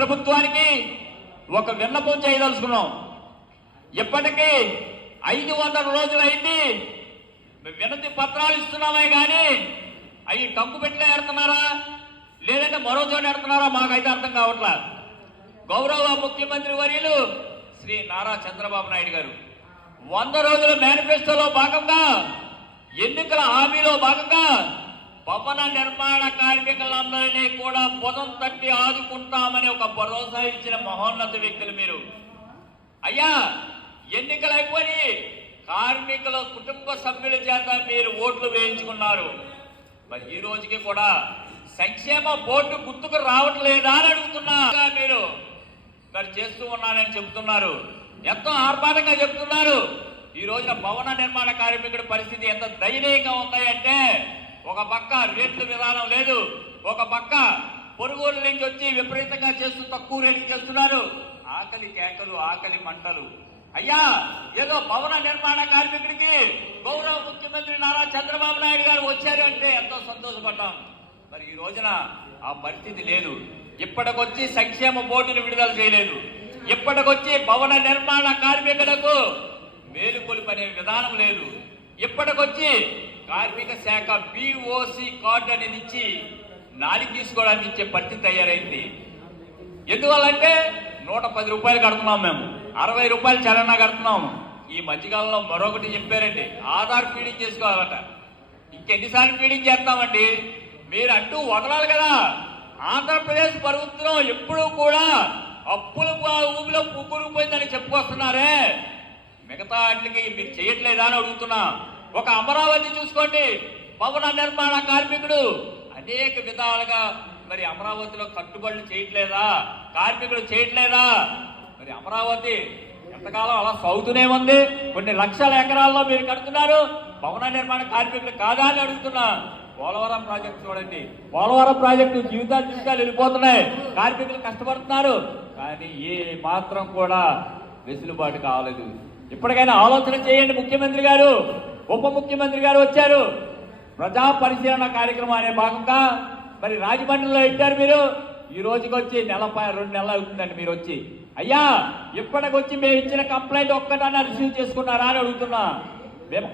ప్రభుత్వానికి ఒక విన్నపం చేయదలుచుకున్నాం. ఇప్పటికీ ఐదు వందల రోజులైంది. వినతి పత్రాలు ఇస్తున్నామే కానీ అవి టంకు పెట్టలే ఎడుతున్నారా లేదంటే మరో చోట ఎడుతున్నారా మాకైతే అర్థం కావట్లా. గౌరవ ముఖ్యమంత్రి వర్యులు శ్రీ నారా చంద్రబాబు నాయుడు గారు వంద రోజుల మేనిఫెస్టోలో భాగంగా ఎన్నికల హామీలో భాగంగా భవన నిర్మాణ కార్మికులందరినీ కూడా పొదం తట్టి ఆదుకుంటామని ఒక భరోసా ఇచ్చిన మహోన్నత వ్యక్తులు మీరు. అయ్యా ఎన్నికలు అయిపోయి కార్మికుల కుటుంబ సభ్యుల చేత మీరు ఓట్లు వేయించుకున్నారు. మరి ఈ రోజుకి కూడా సంక్షేమ బోర్డు గుర్తుకు రావట్లేదా అని అడుగుతున్నా. మీరు మరి చేస్తూ ఉన్నారని చెబుతున్నారు. ఎంతో ఆర్భాటంగా చెప్తున్నారు ఈ రోజున భవన నిర్మాణ కార్మికుడి పరిస్థితి ఎంత దయనీయంగా ఉన్నాయంటే ఒక పక్క రేట్ల విధానం లేదు. ఒక పక్క పొరుగుల నుంచి వచ్చి విపరీతంగా చేస్తూ తక్కువ రేటు చేస్తున్నారు. ఆకలి కేకలు ఆకలి మంటలు. అయ్యా ఏదో భవన నిర్మాణ కార్మికుడికి గౌరవ ముఖ్యమంత్రి నారా చంద్రబాబు నాయుడు గారు వచ్చారు అంటే ఎంతో సంతోషపడ్డాం. మరి ఈ రోజున ఆ పరిస్థితి లేదు. ఇప్పటికొచ్చి సంక్షేమ బోర్డును విడుదల చేయలేదు. ఇప్పటికొచ్చి భవన నిర్మాణ కార్మికులకు మేలుకొలిపనే విధానం లేదు. ఇప్పటికొచ్చి కార్మిక శాఖ బిఓసి కార్డు అనేది ఇచ్చి నాలి తీసుకోవడానికి ఇచ్చే పరిస్థితి తయారైంది. ఎందువల్లంటే నూట పది రూపాయలు కడుతున్నాం మేము. అరవై రూపాయలు చలనా కడుతున్నాము ఈ మధ్యకాలంలో మరొకటి చెప్పారండి. ఆధార్ ఫీడింగ్ చేసుకోవాలట. ఇంకెన్నిసార్లు ఫీడింగ్ చేస్తామండి? మీరు అంటూ వదలాలి కదా. ఆంధ్రప్రదేశ్ ప్రభుత్వం ఎప్పుడూ కూడా అప్పుల ఊబిలో పుక్కురుకుపోయిందని చెప్పుకొస్తున్నారే. మిగతా వాటికి మీరు చేయట్లేదా అని అడుగుతున్నా. ఒక అమరావతి చూసుకోండి. భవన నిర్మాణ కార్మికుడు. అనేక విధాలుగా మరి అమరావతిలో కట్టుబడులు చేయట్లేదా? కార్మికులు చేయట్లేదా? మరి అమరావతి ఎంతకాలం అలా సౌతూనే ఉంది. కొన్ని లక్షల ఎకరాల్లో మీరు కడుతున్నారు. భవన నిర్మాణ కార్మికులు కాదా అని అడుగుతున్నా. పోలవరం ప్రాజెక్టు చూడండి. పోలవరం ప్రాజెక్టు జీవితాలు జీవితాలు వెళ్ళిపోతున్నాయి. కార్మికులు కష్టపడుతున్నారు. కానీ ఏ మాత్రం కూడా వెసులుబాటు కావలేదు ఇప్పటికైనా ఆలోచన చేయండి ముఖ్యమంత్రి గారు. ఉప ముఖ్యమంత్రి గారు వచ్చారు. ప్రజా పరిశీలన కార్యక్రమం అనే భాగంగా మరి రాజమండ్రిలో ఇచ్చారు మీరు? ఈ రోజుకి వచ్చి నెల రెండు నెలలు అవుతుందండి మీరు వచ్చి. అయ్యా ఇప్పటికొచ్చి మేము ఇచ్చిన కంప్లైంట్ ఒక్కటన్నా రిసీవ్ చేసుకున్నారా అని అడుగుతున్నా. మేము